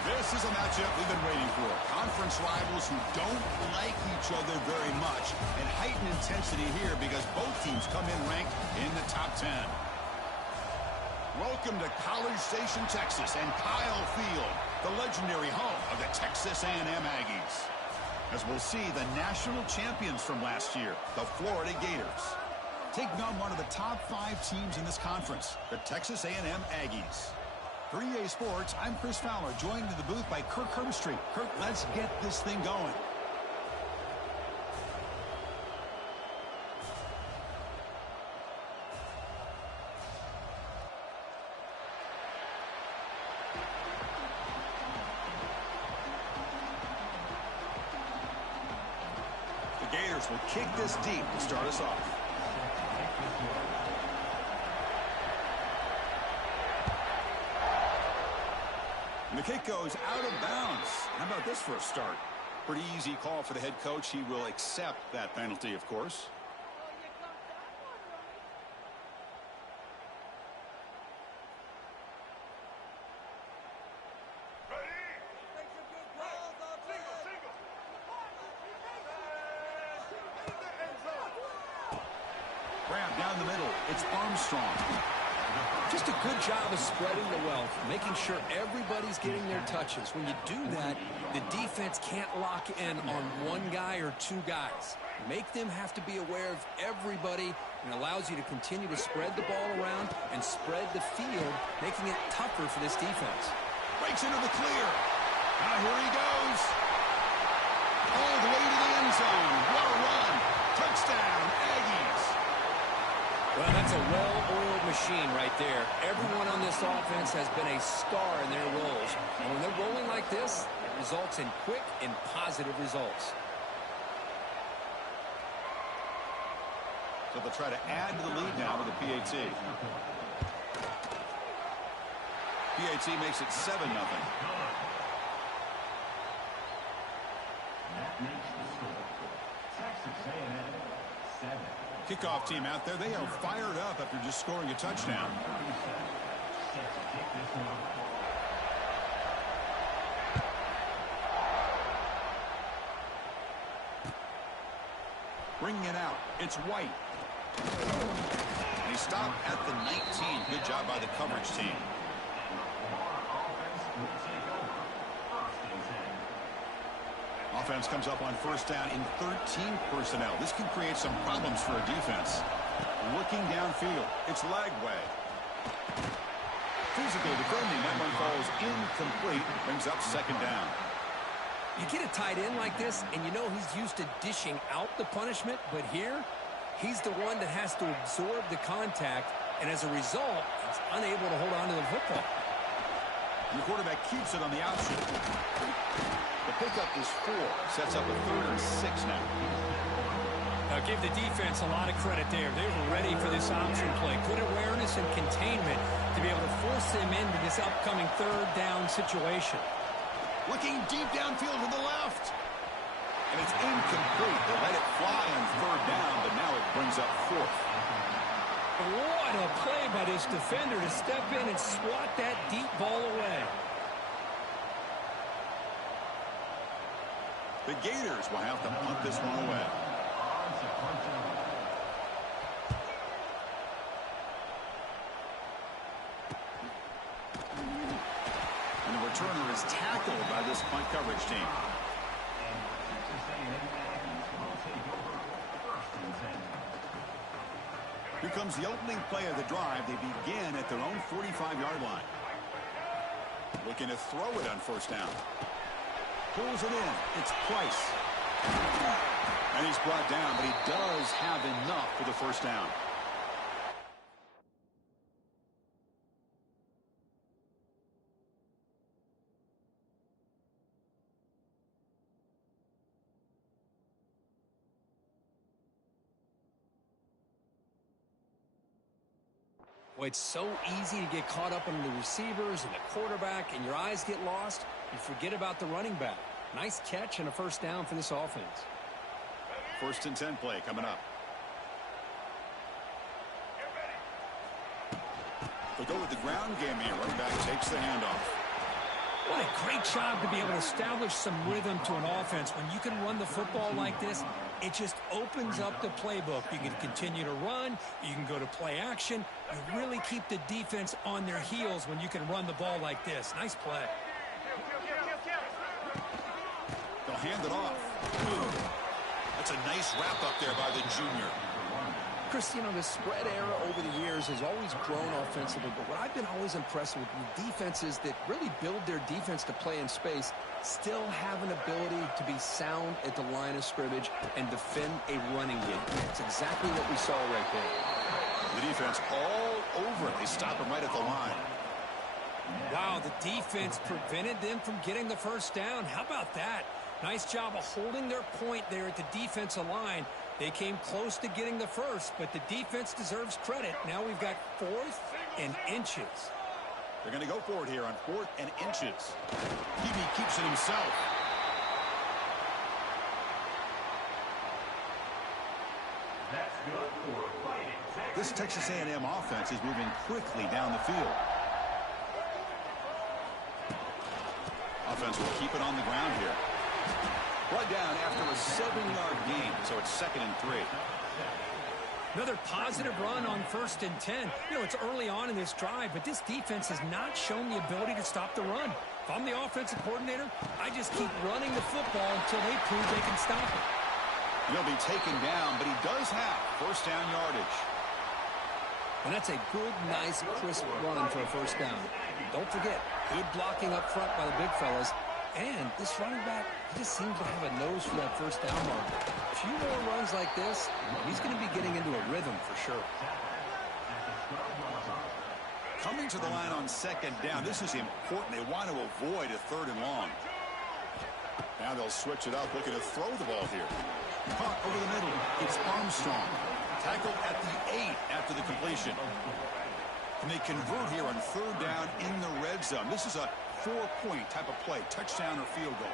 This is a matchup we've been waiting for. Conference rivals who don't like each other very much, and heightened intensity here because both teams come in ranked in the top 10. Welcome to College Station, Texas, and Kyle Field, the legendary home of the Texas A&M Aggies. As we'll see, the national champions from last year, the Florida Gators, taking on one of the top 5 teams in this conference, the Texas A&M Aggies. For EA Sports, I'm Chris Fowler, joined in the booth by Kirk Herbstreit. Kirk, let's get this thing going. The Gators will kick this deep to start us off. And the kick goes out of bounds. How about this for a start? Pretty easy call for the head coach. He will accept that penalty, of course. Grab down the middle. It's Armstrong. Just a good job of spreading the wealth, making sure everybody's getting their touches. When you do that, the defense can't lock in on one guy or 2 guys. Make them have to be aware of everybody, and allows you to continue to spread the ball around and spread the field, making it tougher for this defense. Breaks into the clear. Now here he goes. All the way to the end zone. What a run. Touchdown, Aggies. Well, that's a well-oiled machine right there. Everyone on this offense has been a star in their roles. And when they're rolling like this, it results in quick and positive results. So they'll try to add to the lead now with the PAT. PAT makes it 7-0. That makes the score. Texas A&M 7. Kickoff team out there. They are fired up after just scoring a touchdown. Bringing it out. It's White. And he stopped at the 19. Good job by the coverage team. Offense comes up on first down in 13 personnel. This can create some problems for a defense. Looking downfield. It's Lagway. Physical defending. That one falls incomplete. Brings up second down. You get a tight end like this, and you know he's used to dishing out the punishment, but here, he's the one that has to absorb the contact, and as a result, he's unable to hold on to the football. And the quarterback keeps it on the option. The pickup is 4. Sets up a 3rd and 6 now. I'll give the defense a lot of credit there. They were ready for this option play. Good awareness and containment to be able to force them into this upcoming 3rd down situation. Looking deep downfield to the left. And it's incomplete. They let it fly on 3rd down, but now it brings up 4th. What a play by this defender to step in and swat that deep ball away. The Gators will have to punt this one away. And the returner is tackled by this punt coverage team. Here comes the opening play of the drive. They begin at their own 45-yard line. Looking to throw it on first down. Pulls it in. It's Price. And he's brought down, but he does have enough for the first down. Well, it's so easy to get caught up on the receivers and the quarterback, and your eyes get lost. You forget about the running back. Nice catch and a first down for this offense. 1st and 10 play coming up. They'll go with the ground game here. Running back takes the handoff. What a great job to be able to establish some rhythm to an offense. When you can run the football like this, it just opens up the playbook. You can continue to run. You can go to play action. You really keep the defense on their heels when you can run the ball like this. Nice play. They'll hand it off. That's a nice wrap up there by the junior. Chris, you know, the spread era over the years has always grown offensively, but what I've been always impressed with defenses that really build their defense to play in space still have an ability to be sound at the line of scrimmage and defend a running game. That's exactly what we saw right there. The defense all over it. They stop him right at the line. Wow, the defense prevented them from getting the first down. How about that? Nice job of holding their point there at the defensive line. They came close to getting the first, but the defense deserves credit. Now we've got 4th and inches. They're going to go for it here on 4th and inches. Hebe keeps it himself. That's good for fighting. This Texas A&M offense is moving quickly down the field. Offense will keep it on the ground here. Brought down after a 7-yard gain, so it's 2nd and 3. Another positive run on 1st and 10. You know, it's early on in this drive, but this defense has not shown the ability to stop the run. If I'm the offensive coordinator, I just keep running the football until they prove they can stop it. He'll be taken down, but he does have 1st down yardage. And that's a good, nice, crisp run for a 1st down. Don't forget, good blocking up front by the big fellas. And this running back, he just seems to have a nose for that 1st down marker. A few more runs like this, he's going to be getting into a rhythm for sure. Coming to the line on 2nd down, this is important. They want to avoid a 3rd and long. Now they'll switch it up, looking to throw the ball here. Caught over the middle. It's Armstrong. Tackled at the 8 after the completion. And they convert here on 3rd down in the red zone. This is a 4-point type of play, touchdown or field goal.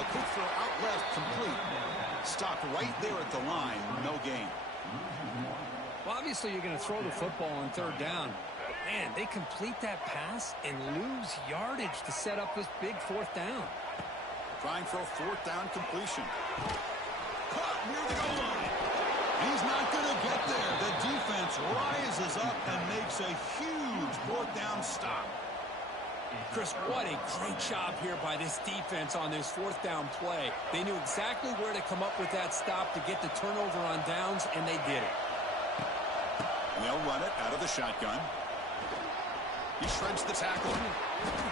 A quick throw out left, complete. Stopped right there at the line, no gain. Well, obviously you're going to throw the football on 3rd down. Man, they complete that pass and lose yardage to set up this big 4th down. Trying for a 4th down completion. Caught near the goal line. He's not going to get there. The defense rises up and makes a huge 4th down stop. Chris, what a great job here by this defense on this 4th down play. They knew exactly where to come up with that stop to get the turnover on downs, and they did it. And they'll run it out of the shotgun. He shreds the tackle.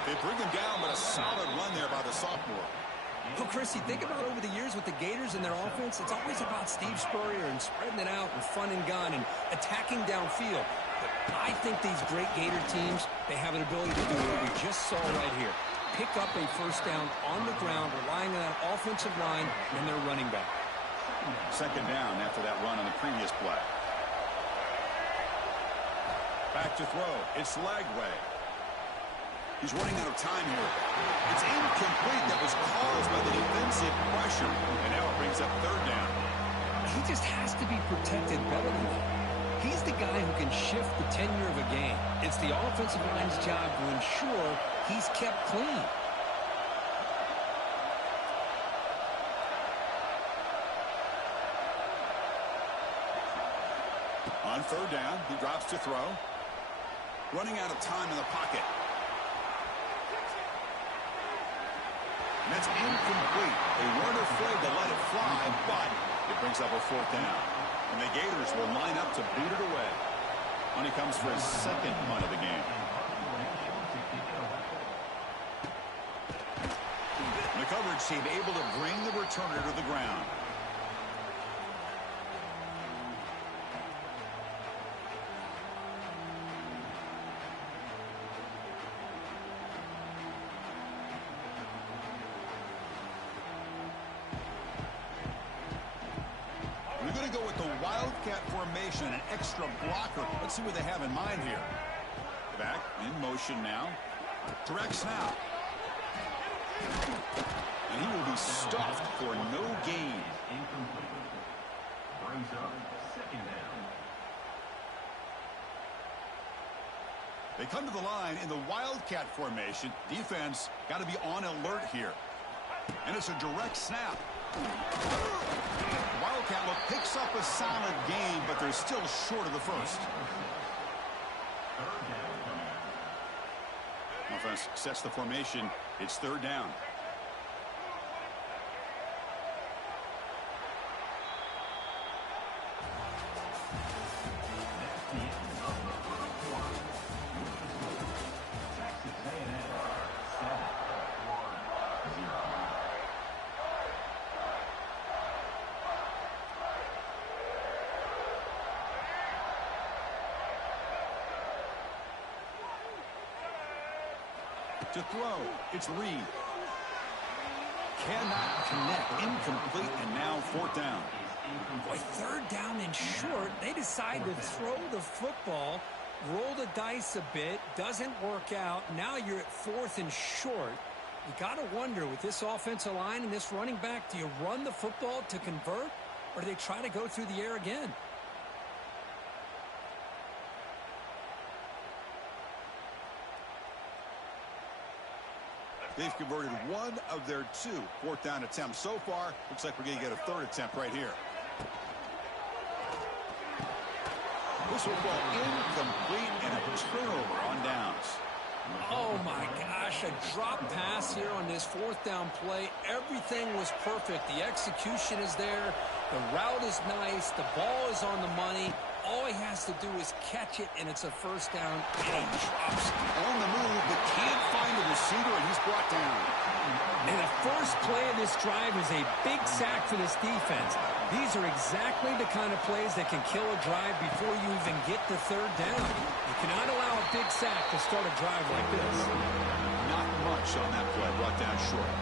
They bring him down, but a solid run there by the sophomore. Well, Chris, you think about over the years with the Gators and their offense, it's always about Steve Spurrier and spreading it out and fun and gun and attacking downfield. But I think these great Gator teams, they have an ability to do what we just saw right here. Pick up a 1st down on the ground, relying on that offensive line and their running back. 2nd down after that run on the previous play. Back to throw. It's Lagway. He's running out of time here. It's incomplete. That was caused by the defensive pressure. And now it brings up 3rd down. He just has to be protected better than that. He's the guy who can shift the tenure of a game. It's the offensive line's job to ensure he's kept clean. On 3rd down, he drops to throw. Running out of time in the pocket. And that's incomplete. They weren't afraid to let it fly, but it brings up a 4th down. And the Gators will line up to boot it away. When he comes for his 2nd punt of the game. And the coverage team able to bring the returner to the ground. Wildcat formation, an extra blocker. Let's see what they have in mind here. Back in motion now. Direct snap. And he will be stuffed for no gain. brings up second down. They come to the line in the Wildcat formation. Defense got to be on alert here. And it's a direct snap. Wildcat look picks up a solid game, but they're still short of the first. Offense sets the formation. It's third down. To throw, it's Reed. Cannot connect, incomplete, and now fourth down. Boy, third down and short, they decide to throw the football, roll the dice a bit, doesn't work out. Now you're at fourth and short. You got to wonder, with this offensive line and this running back, do you run the football to convert, or do they try to go through the air again? They've converted one of their two fourth down attempts so far. Looks like we're going to get a third attempt right here. This will fall incomplete and a turnover on downs. Oh my gosh, a drop pass here on this fourth down play. Everything was perfect. The execution is there. The route is nice. The ball is on the money. All he has to do is catch it, and it's a first down, and he drops it. On the move, but can't find the receiver, and he's brought down. And the first play of this drive is a big sack for this defense. These are exactly the kind of plays that can kill a drive before you even get to third down. You cannot allow a big sack to start a drive like this. Not much on that play, brought down short.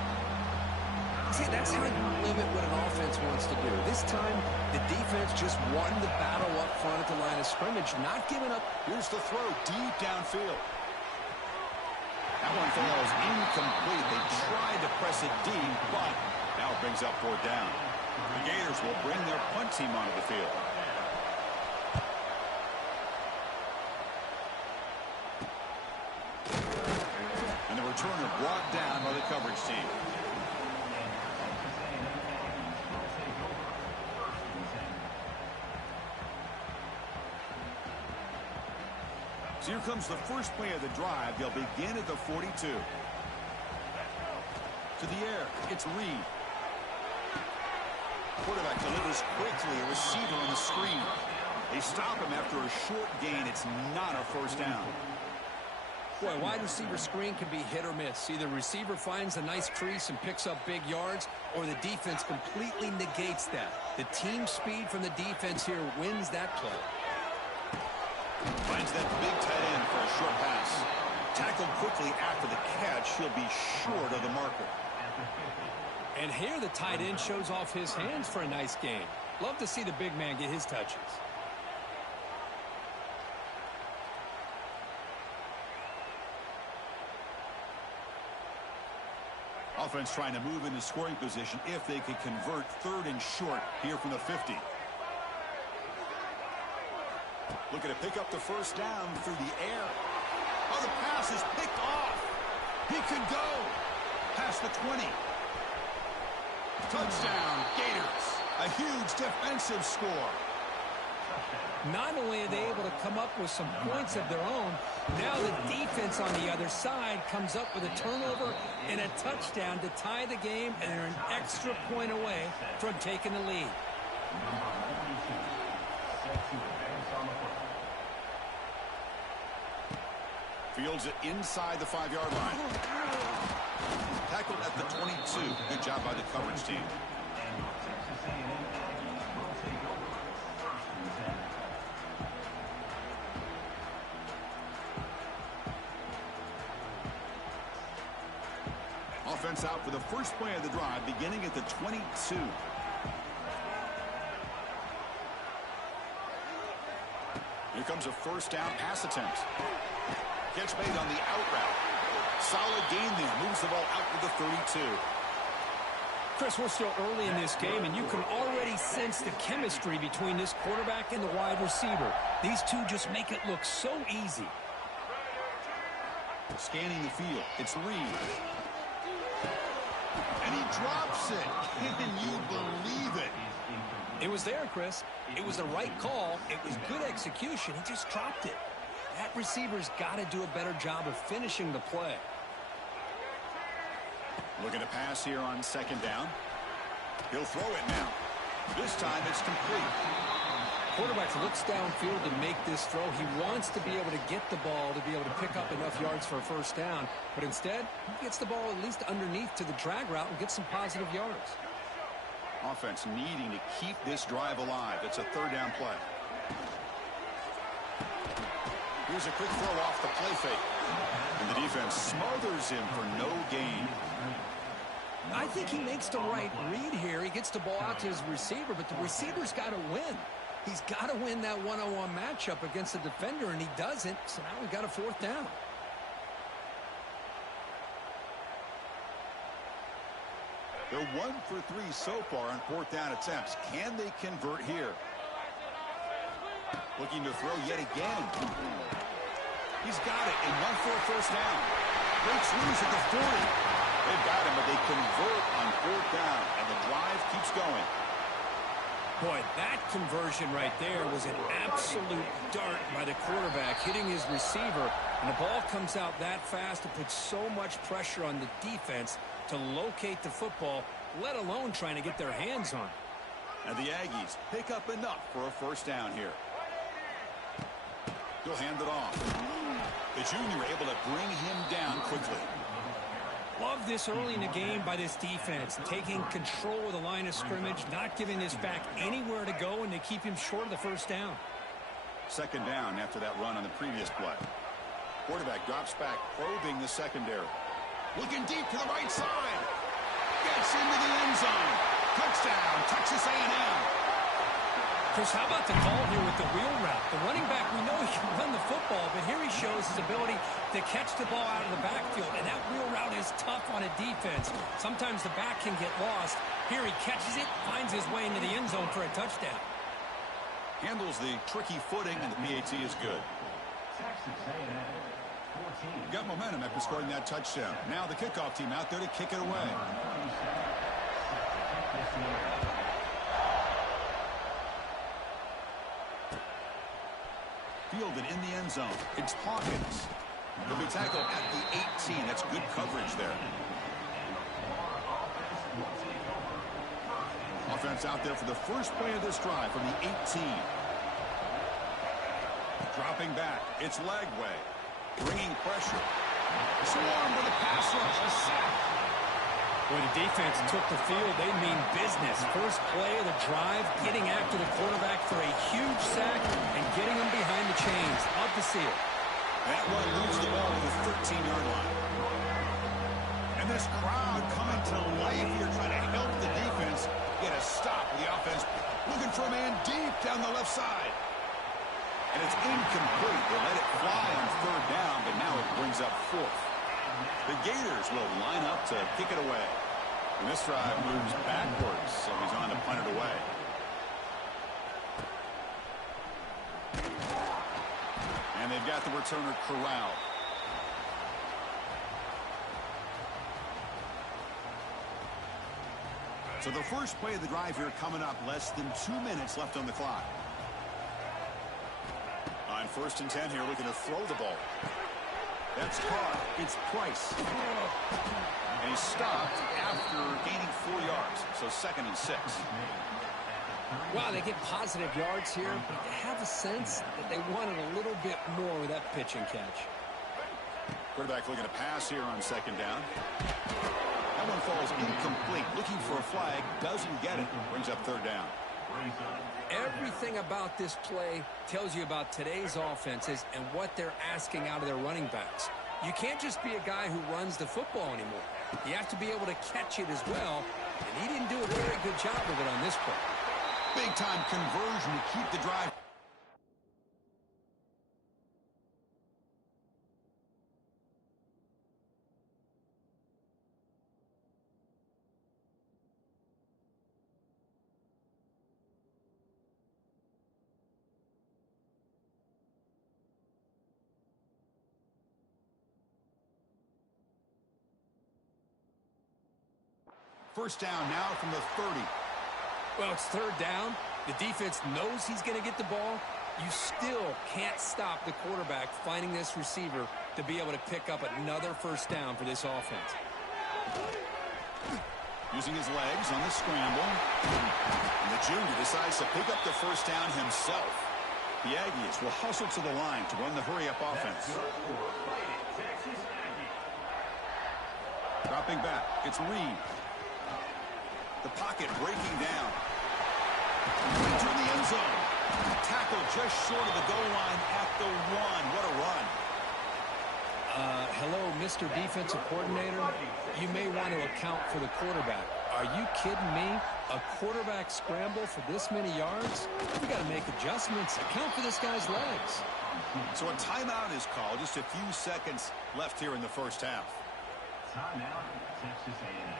See, that's how you limit what an offense wants to do. This time, the defense just won the battle up front at the line of scrimmage, not giving up. Here's the throw deep downfield. That one falls incomplete. They tried to press it deep, but now it brings up fourth down. The Gators will bring their punt team onto the field. And the returner brought down by the coverage team. So here comes the first play of the drive. They'll begin at the 42. To the air, it's Reed. Quarterback delivers quickly, a receiver on the screen. They stop him after a short gain. It's not a first down. Boy, wide receiver screen can be hit or miss. Either receiver finds a nice crease and picks up big yards, or the defense completely negates that. The team speed from the defense here wins that play. Finds that big tight end for a short pass. Tackled quickly after the catch. He'll be short of the marker. And here the tight end shows off his hands for a nice gain. Love to see the big man get his touches. Offense trying to move into scoring position if they could convert third and short here from the 50. Looking to pick up the first down through the air. Oh, the pass is picked off. He could go past the 20. Touchdown, Gators. A huge defensive score. Not only are they able to come up with some points of their own, now the defense on the other side comes up with a turnover and a touchdown to tie the game, and they're an extra point away from taking the lead. Fields it inside the 5-yard line. Tackled at the 22. Good job by the coverage team. Offense out for the first play of the drive, beginning at the 22. Here comes a first down pass attempt. Catch made on the out route. Solid gain there. Moves the ball out to the 32. Chris, we're still early in this game, and you can already sense the chemistry between this quarterback and the wide receiver. These two just make it look so easy. Scanning the field, it's Reed. And he drops it. Can you believe it? It was there, Chris. It was the right call. It was good execution. He just dropped it. That receiver's got to do a better job of finishing the play. Looking to pass here on second down. He'll throw it now. This time it's complete. Quarterback looks downfield to make this throw. He wants to be able to get the ball to be able to pick up enough yards for a first down. But instead, he gets the ball at least underneath to the drag route and gets some positive yards. Offense needing to keep this drive alive. It's a third down play. Here's a quick throw off the play fake. And the defense smothers him for no gain. I think he makes the right read here. He gets the ball out to his receiver, but the receiver's got to win. He's got to win that one-on-one matchup against the defender, and he doesn't. So now we've got a fourth down. They're 1 for 3 so far on fourth down attempts. Can they convert here? Looking to throw yet again. He's got it and one for a first down. Breaks loose at the 40. They've got him, but they convert on fourth down, and the drive keeps going. Boy, that conversion right there was an absolute dart by the quarterback, hitting his receiver, and the ball comes out that fast. It puts so much pressure on the defense to locate the football, let alone trying to get their hands on it. And the Aggies pick up enough for a first down here. He'll hand it off. The junior able to bring him down quickly. Love this early in the game by this defense, taking control of the line of scrimmage, not giving this back anywhere to go, and they keep him short of the first down. Second down after that run on the previous play. Quarterback drops back, probing the secondary. Looking deep to the right side. Gets into the end zone. Touchdown, Texas A&M. Chris, how about the call here with the wheel route? The running back, we know he can run the football, but here he shows his ability to catch the ball out of the backfield, and that wheel route is tough on a defense. Sometimes the back can get lost. Here he catches it, finds his way into the end zone for a touchdown. Handles the tricky footing, and the PAT is good. Got momentum after scoring that touchdown. Now the kickoff team out there to kick it away. Fielded in the end zone. It's Hawkins. He'll be tackled at the 18. That's good coverage there. Offense out there for the first play of this drive from the 18. Dropping back. It's Lagway. Bringing pressure. Swarmed with a pass rush. A sack. Boy, the defense took the field. They mean business. First play of the drive, getting after the quarterback for a huge sack and getting him behind the chains. Love to see it. That run moves the ball to the 13-yard line. And this crowd coming to life here trying to help the defense get a stop with the offense. Looking for a man deep down the left side. And it's incomplete. They let it fly on third down, but now it brings up fourth. The Gators will line up to kick it away. And this drive moves backwards, so he's on to punt it away. And they've got the returner corralled. So the first play of the drive here coming up, less than 2 minutes left on the clock. On 1st and 10 here, looking to throw the ball. That's caught. It's Price. And he's stopped after gaining 4 yards. So 2nd and 6. Wow, they get positive yards here, but you have a sense that they wanted a little bit more with that pitch and catch. Quarterback looking to pass here on 2nd down. That one falls incomplete. Looking for a flag. Doesn't get it. Brings up 3rd down. Everything about this play tells you about today's offenses and what they're asking out of their running backs. You can't just be a guy who runs the football anymore. You have to be able to catch it as well, and he didn't do a very good job of it on this play. Big-time conversion to keep the drive. First down now from the 30. Well, it's third down. The defense knows he's going to get the ball. You still can't stop the quarterback finding this receiver to be able to pick up another first down for this offense. Using his legs on the scramble. And the junior decides to pick up the first down himself. The Aggies will hustle to the line to run the hurry-up offense. Dropping back, it's Reed. The pocket breaking down. Into the end zone. Tackle just short of the goal line at the 1. What a run. Hello, Mr. Defensive Coordinator. You may want to account for the quarterback. Are you kidding me? A quarterback scramble for this many yards? We got to make adjustments. Account for this guy's legs. So a timeout is called. Just a few seconds left here in the first half. Timeout, Texas A&M.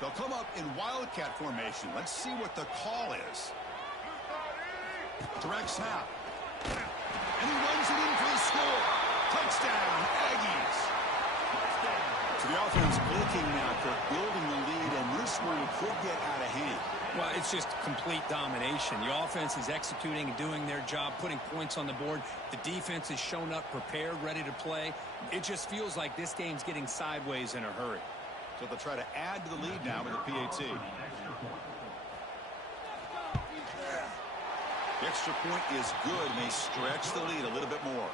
They'll come up in Wildcat formation. Let's see what the call is. Direct snap. And he runs it in for the score. Touchdown, Aggies. So the offense blinking now for building the lead, and this one could get out of hand. Well, it's just complete domination. The offense is executing and doing their job, putting points on the board. The defense has shown up, prepared, ready to play. It just feels like this game's getting sideways in a hurry. So they'll try to add to the lead now with the PAT. The extra point is good, and they stretch the lead a little bit more.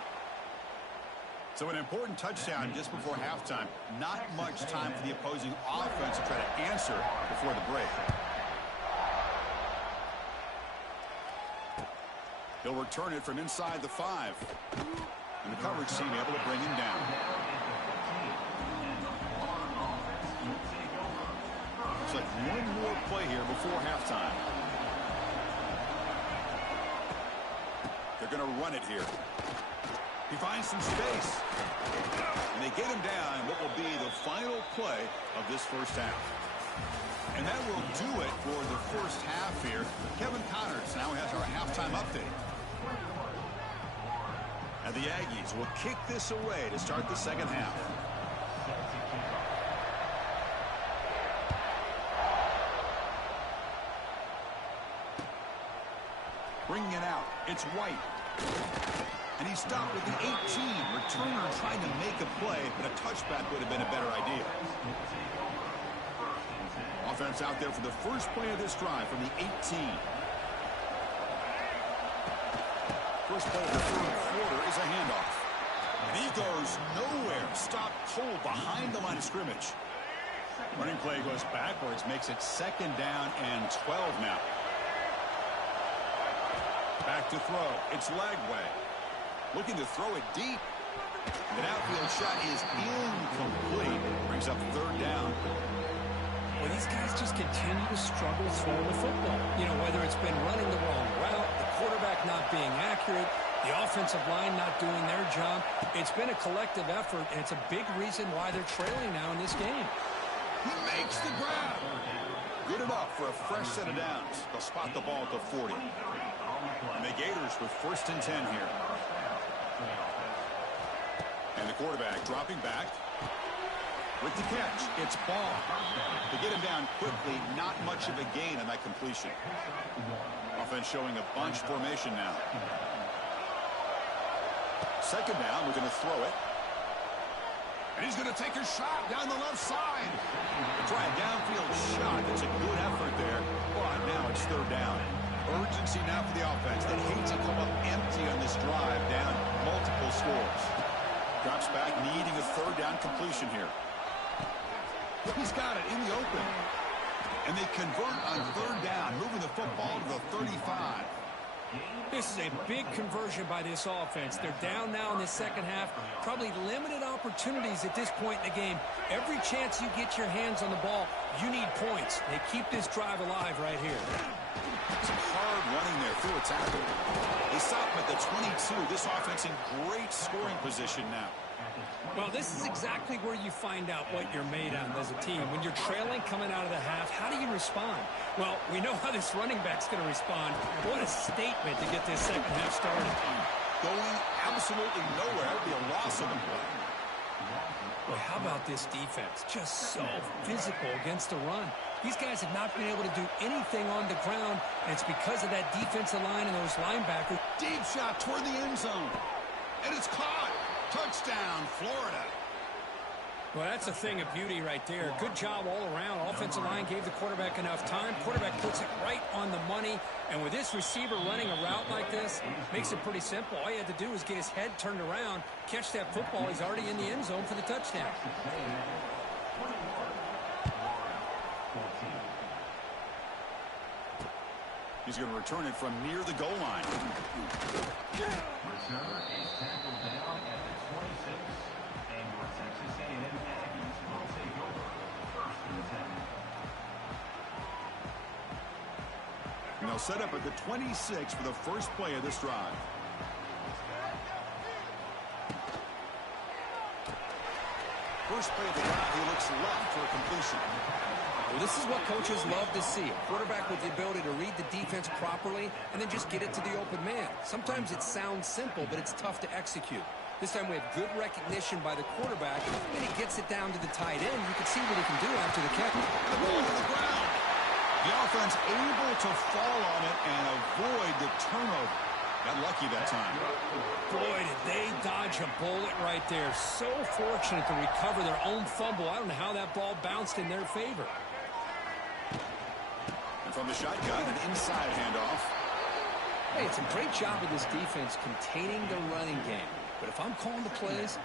So an important touchdown just before halftime. Not much time for the opposing offense to try to answer before the break. He'll return it from inside the 5. And the coverage team able to bring him down. Looks like one more play here before halftime. They're going to run it here. He finds some space. And they get him down in what will be the final play of this first half. And that will do it for the first half here. Kevin Connors now has our halftime update. And the Aggies will kick this away to start the second half. Bringing it out, it's White. And he stopped with the 18. Returner trying to make a play, but a touchback would have been a better idea. Offense out there for the first play of this drive from the 18. First play of the third quarter is a handoff. And he goes nowhere. Stopped cold behind the line of scrimmage. Running play goes backwards, makes it second down and 12 now. Back to throw. It's Lagway. Looking to throw it deep. An outfield shot is incomplete. Brings up third down. Well, these guys just continue to struggle throwing the football. You know, whether it's been running the wrong route, the quarterback not being accurate, the offensive line not doing their job. It's been a collective effort, and it's a big reason why they're trailing now in this game. He makes the grab. Good enough for a fresh set of downs. They'll spot the ball at the 40. And the Gators with first and 10 here. And the quarterback dropping back. With the catch, it's Ball. To get him down quickly, not much of a gain on that completion. Offense showing a bunch formation now. Second down, we're going to throw it. And he's going to take a shot down the left side. Try a downfield shot. That's a good effort there. But now it's third down. Urgency now for the offense. They hate to come up empty on this drive, down multiple scores. Drops back, needing a third down completion here. He's got it in the open. And they convert on third down, moving the football to the 35. This is a big conversion by this offense. They're down now in the second half. Probably limited opportunities at this point in the game. Every chance you get your hands on the ball, you need points. They keep this drive alive right here. Some hard running there through a tackle. They stop him at the 22. This offense in great scoring position now. Well, this is exactly where you find out what you're made of as a team. When you're trailing coming out of the half, how do you respond? Well, we know how this running back's going to respond. What a statement to get this second half started. Going absolutely nowhere. That would be a loss of the play. Boy, how about this defense? Just so physical against the run. These guys have not been able to do anything on the ground, and it's because of that defensive line and those linebackers. Deep shot toward the end zone. And it's caught. Touchdown, Florida. Well, that's a thing of beauty right there. Good job all around. Offensive line gave the quarterback enough time. Quarterback puts it right on the money. And with this receiver running a route like this, makes it pretty simple. All you had to do was get his head turned around, catch that football. He's already in the end zone for the touchdown. He's going to return it from near the goal line. Returner is tackled down at the 26, and your Texas A&M Aggies will take over first and 10. And they'll set up at the 26 for the first play of this drive. First play of the drive, he looks left for a completion. Well, this is what coaches love to see. A quarterback with the ability to read the defense properly and then just get it to the open man. Sometimes it sounds simple, but it's tough to execute. This time we have good recognition by the quarterback, and he gets it down to the tight end. You can see what he can do after the catch. The ball to the ground. The offense able to fall on it and avoid the turnover. Got lucky that time. Boy, did they dodge a bullet right there. So fortunate to recover their own fumble. I don't know how that ball bounced in their favor. And from the shotgun, an inside handoff. Hey, it's a great job of this defense containing the running game. But if I'm calling the plays,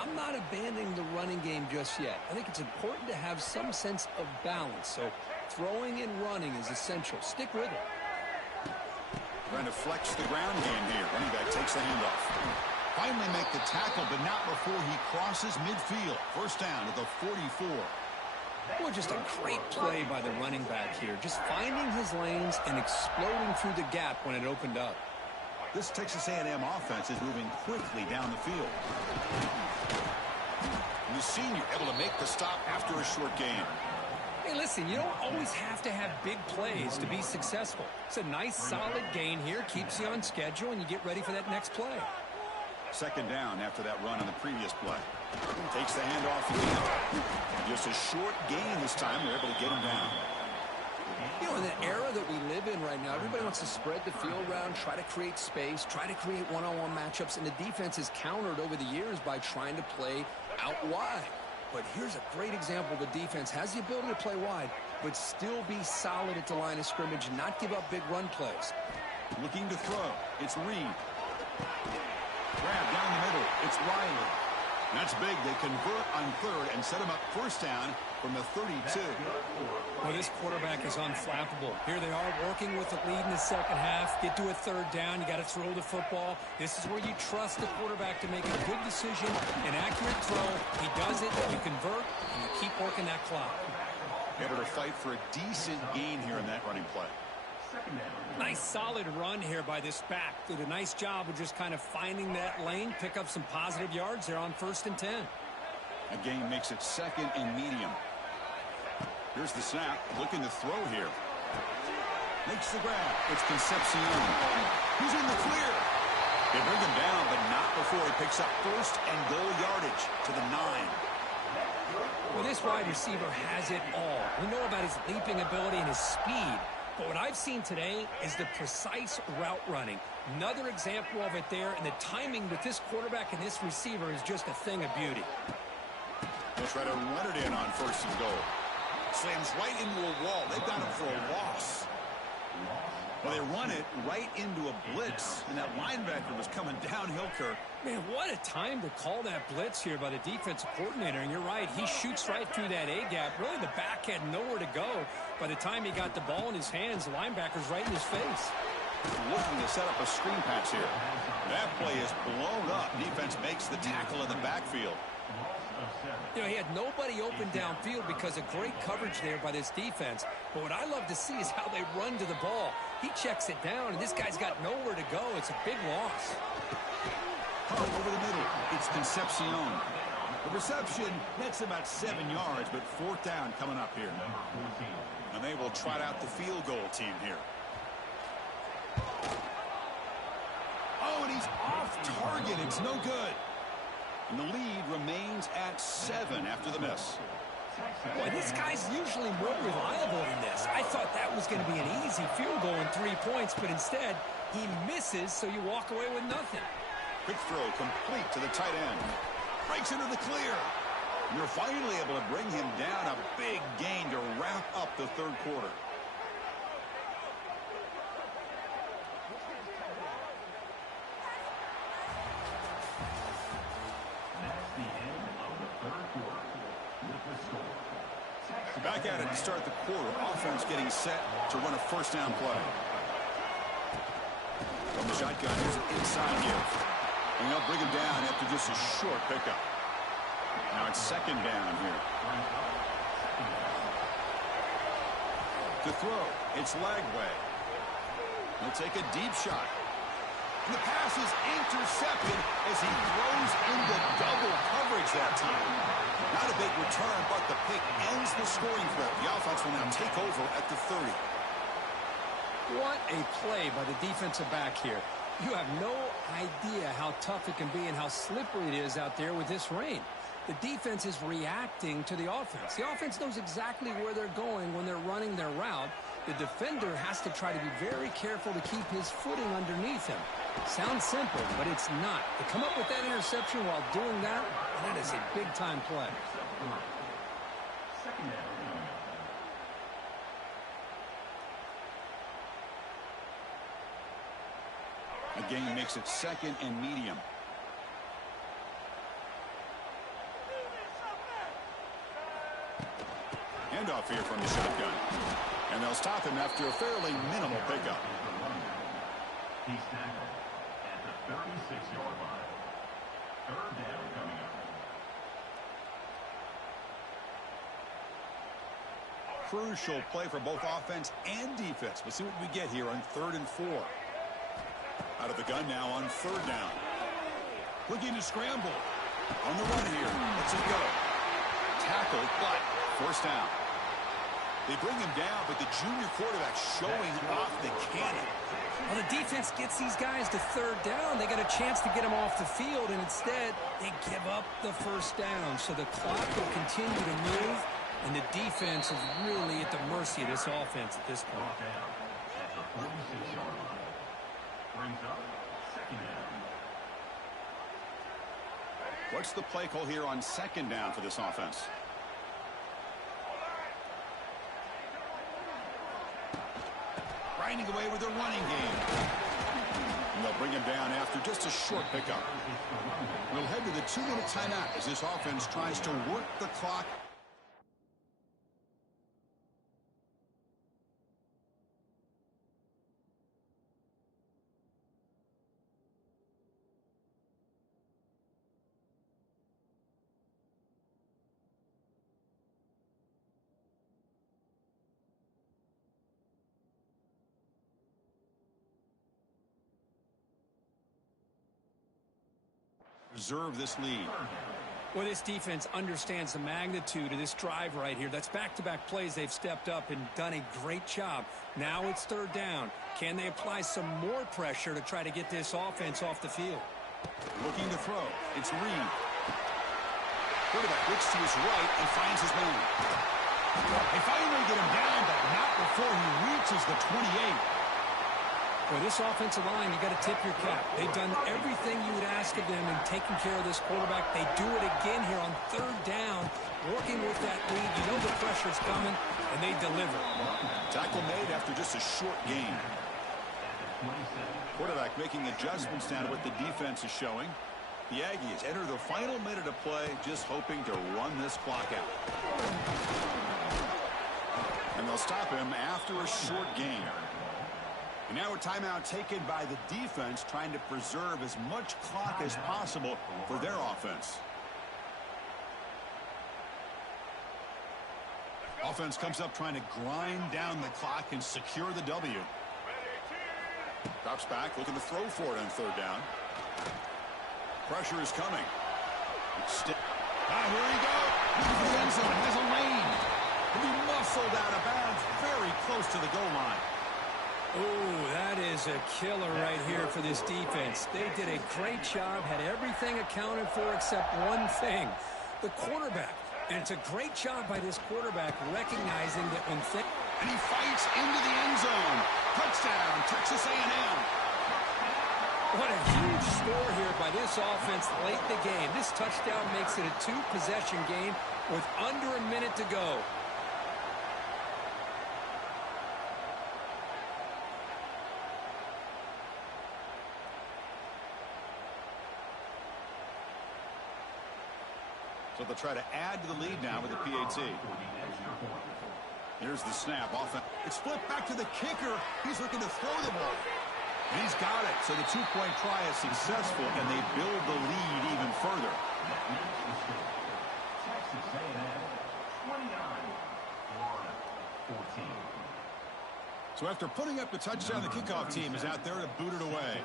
I'm not abandoning the running game just yet. I think it's important to have some sense of balance. So throwing and running is essential. Stick with it. Trying to flex the ground game here. Running back takes the handoff. Finally make the tackle, but not before he crosses midfield. First down at the 44. Boy, just a great play by the running back here. Just finding his lanes and exploding through the gap when it opened up. This Texas A&M offense is moving quickly down the field. And the senior able to make the stop after a short gain. Hey, listen, you don't always have to have big plays to be successful. It's a nice, solid gain here. Keeps you on schedule, and you get ready for that next play. Second down after that run on the previous play. Takes the handoff again. Just a short gain this time. They're able to get him down. You know, in the era that we live in right now, everybody wants to spread the field around, try to create space, try to create one-on-one matchups, and the defense is countered over the years by trying to play out wide. But here's a great example. The defense has the ability to play wide, but still be solid at the line of scrimmage and not give up big run plays. Looking to throw. It's Reed. Grab down the middle. It's Riley. That's big. They convert on third and set him up first down from the 32. Well, this quarterback is unflappable. Here they are working with the lead in the second half. Get to a third down. You got to throw the football. This is where you trust the quarterback to make a good decision, an accurate throw. He does it. You convert, and you keep working that clock. Able to fight for a decent gain here in that running play. Nice solid run here by this back. Did a nice job of just kind of finding that lane, pick up some positive yards there on first and 10. A gain makes it second and medium. Here's the snap. Looking to throw here. Makes the grab. It's Concepcion. Who's in the clear? They bring him down, but not before he picks up first and goal yardage to the 9. Well, this wide receiver has it all. We know about his leaping ability and his speed. But what I've seen today is the precise route running. Another example of it there, and the timing with this quarterback and this receiver is just a thing of beauty. They'll try to run it in on first and goal. Slams right into a wall. They've got him for a loss. Well, they run it right into a blitz, and that linebacker was coming downhill, Kirk. Man, what a time to call that blitz here by the defensive coordinator. And you're right, he shoots right through that A-gap. Really, the back had nowhere to go. By the time he got the ball in his hands, the linebacker's right in his face. Looking to set up a screen pass here. That play is blown up. Defense makes the tackle in the backfield. You know, he had nobody open downfield because of great coverage there by this defense. But what I love to see is how they run to the ball. He checks it down, and this guy's got nowhere to go. It's a big loss. Over the middle, it's Concepcion. The reception nets about 7 yards, but fourth down coming up here. And they will trot out the field goal team here. Oh, and he's off target. It's no good. And the lead remains at 7 after the miss. Boy, this guy's usually more reliable than this. I thought that was going to be an easy field goal and 3 points, but instead, he misses, so you walk away with nothing. Quick throw complete to the tight end. Breaks into the clear. You're finally able to bring him down. A big gain to wrap up the third quarter. Back at it to start the quarter. Offense getting set to run a first down play. From the shotgun, here's an inside give. And they'll bring him down after just a short pickup. Now it's second down here. To throw, it's Lagway. He'll take a deep shot. And the pass is intercepted as he throws into double coverage that time. Not a big return, but the pick ends the scoring threat. The offense will now take over at the 30. What a play by the defensive back here. You have no idea how tough it can be and how slippery it is out there with this rain. The defense is reacting to the offense. The offense knows exactly where they're going when they're running their route. The defender has to try to be very careful to keep his footing underneath him. Sounds simple, but it's not. To come up with that interception while doing that, that is a big-time play. The game makes it second and medium. Handoff here from the shotgun. And they'll stop him after a fairly minimal pickup. He's tackled at the 36-yard line. Third down coming up. Crucial play for both offense and defense. We'll see what we get here on 3rd and 4. Out of the gun now on 3rd down. Looking to scramble. On the run here. Let's it go. Tackled, but first down. They bring him down, but the junior quarterback showing off the cannon. Well, the defense gets these guys to 3rd down. They got a chance to get them off the field, and instead, they give up the first down. So the clock will continue to move, and the defense is really at the mercy of this offense at this point. At the 46-yard line. Brings up second down. What's the play call here on 2nd down for this offense? Grinding away with their running game. And they'll bring him down after just a short pickup. We'll head to the 2-minute timeout as this offense tries to work the clock. Preserve this lead. Well, this defense understands the magnitude of this drive right here. That's back-to-back plays. They've stepped up and done a great job. Now it's 3rd down. Can they apply some more pressure to try to get this offense off the field? Looking to throw. It's Reed. Quarterback looks to his right and finds his man. They finally get him down, but not before he reaches the 28. Well, this offensive line, you got to tip your cap. They've done everything you would ask of them in taking care of this quarterback. They do it again here on 3rd down, working with that lead. You know the pressure's coming, and they deliver. Tackle made after just a short gain. Quarterback making adjustments down to what the defense is showing. The Aggies enter the final minute of play, just hoping to run this clock out. And they'll stop him after a short gain. And now a timeout taken by the defense, trying to preserve as much clock as possible for their offense. Offense comes up trying to grind down the clock and secure the W. Drops back, looking to throw for it on 3rd down. Pressure is coming. Here he goes. The end zone has a lane. He'll be muscled out of bounds very close to the goal line. Oh, that is a killer right here for this defense. They did a great job, had everything accounted for except one thing, the quarterback. And it's a great job by this quarterback recognizing that when things... And he fights into the end zone. Touchdown, Texas A&M. What a huge score here by this offense late in the game. This touchdown makes it a two-possession game with under a minute to go. So they'll try to add to the lead now with the PAT. Here's the snap. It's flipped back to the kicker. He's looking to throw the ball. And he's got it. So the two-point try is successful, and they build the lead even further. Texas A&M 29, Florida 14. So after putting up the touchdown, the kickoff team is out there to boot it away.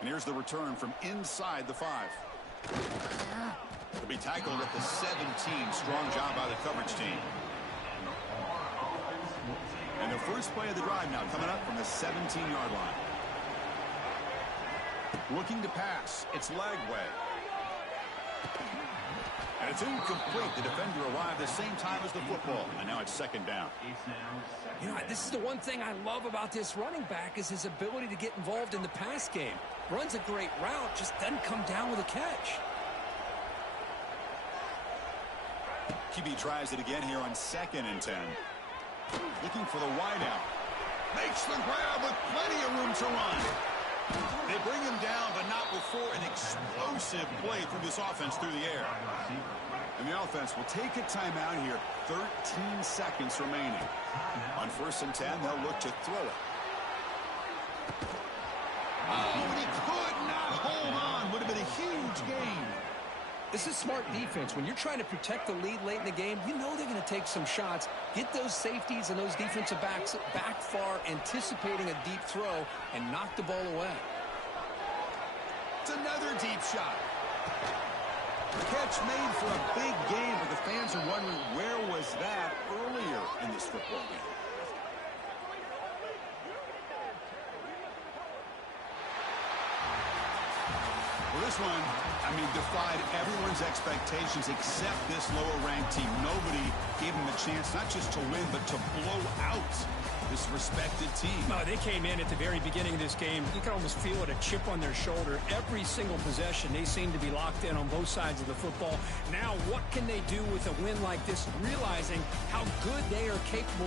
And here's the return from inside the 5. He'll be tackled at the 17. Strong job by the coverage team. And the first play of the drive now coming up from the 17-yard line. Looking to pass. It's Lagway. And it's incomplete. The defender arrived the same time as the football. And now it's second down. You know, this is the one thing I love about this running back is his ability to get involved in the pass game. Runs a great route, just doesn't come down with a catch. QB tries it again here on 2nd and 10. Looking for the wideout. Makes the grab with plenty of room to run. They bring him down, but not before an explosive play through this offense through the air. And the offense will take a timeout here. 13 seconds remaining. On 1st and 10, they'll look to throw it. Oh, and he could not hold on. Would have been a huge gain. This is smart defense. When you're trying to protect the lead late in the game, you know they're going to take some shots, get those safeties and those defensive backs back far, anticipating a deep throw, and knock the ball away. It's another deep shot. Catch made for a big game, but the fans are wondering where was that earlier in this football game. Well, this one, defied everyone's expectations except this lower-ranked team. Nobody gave them a chance not just to win, but to blow out this respected team. No, they came in at the very beginning of this game. You can almost feel it, a chip on their shoulder. Every single possession, they seem to be locked in on both sides of the football. Now, what can they do with a win like this, realizing how good they are capable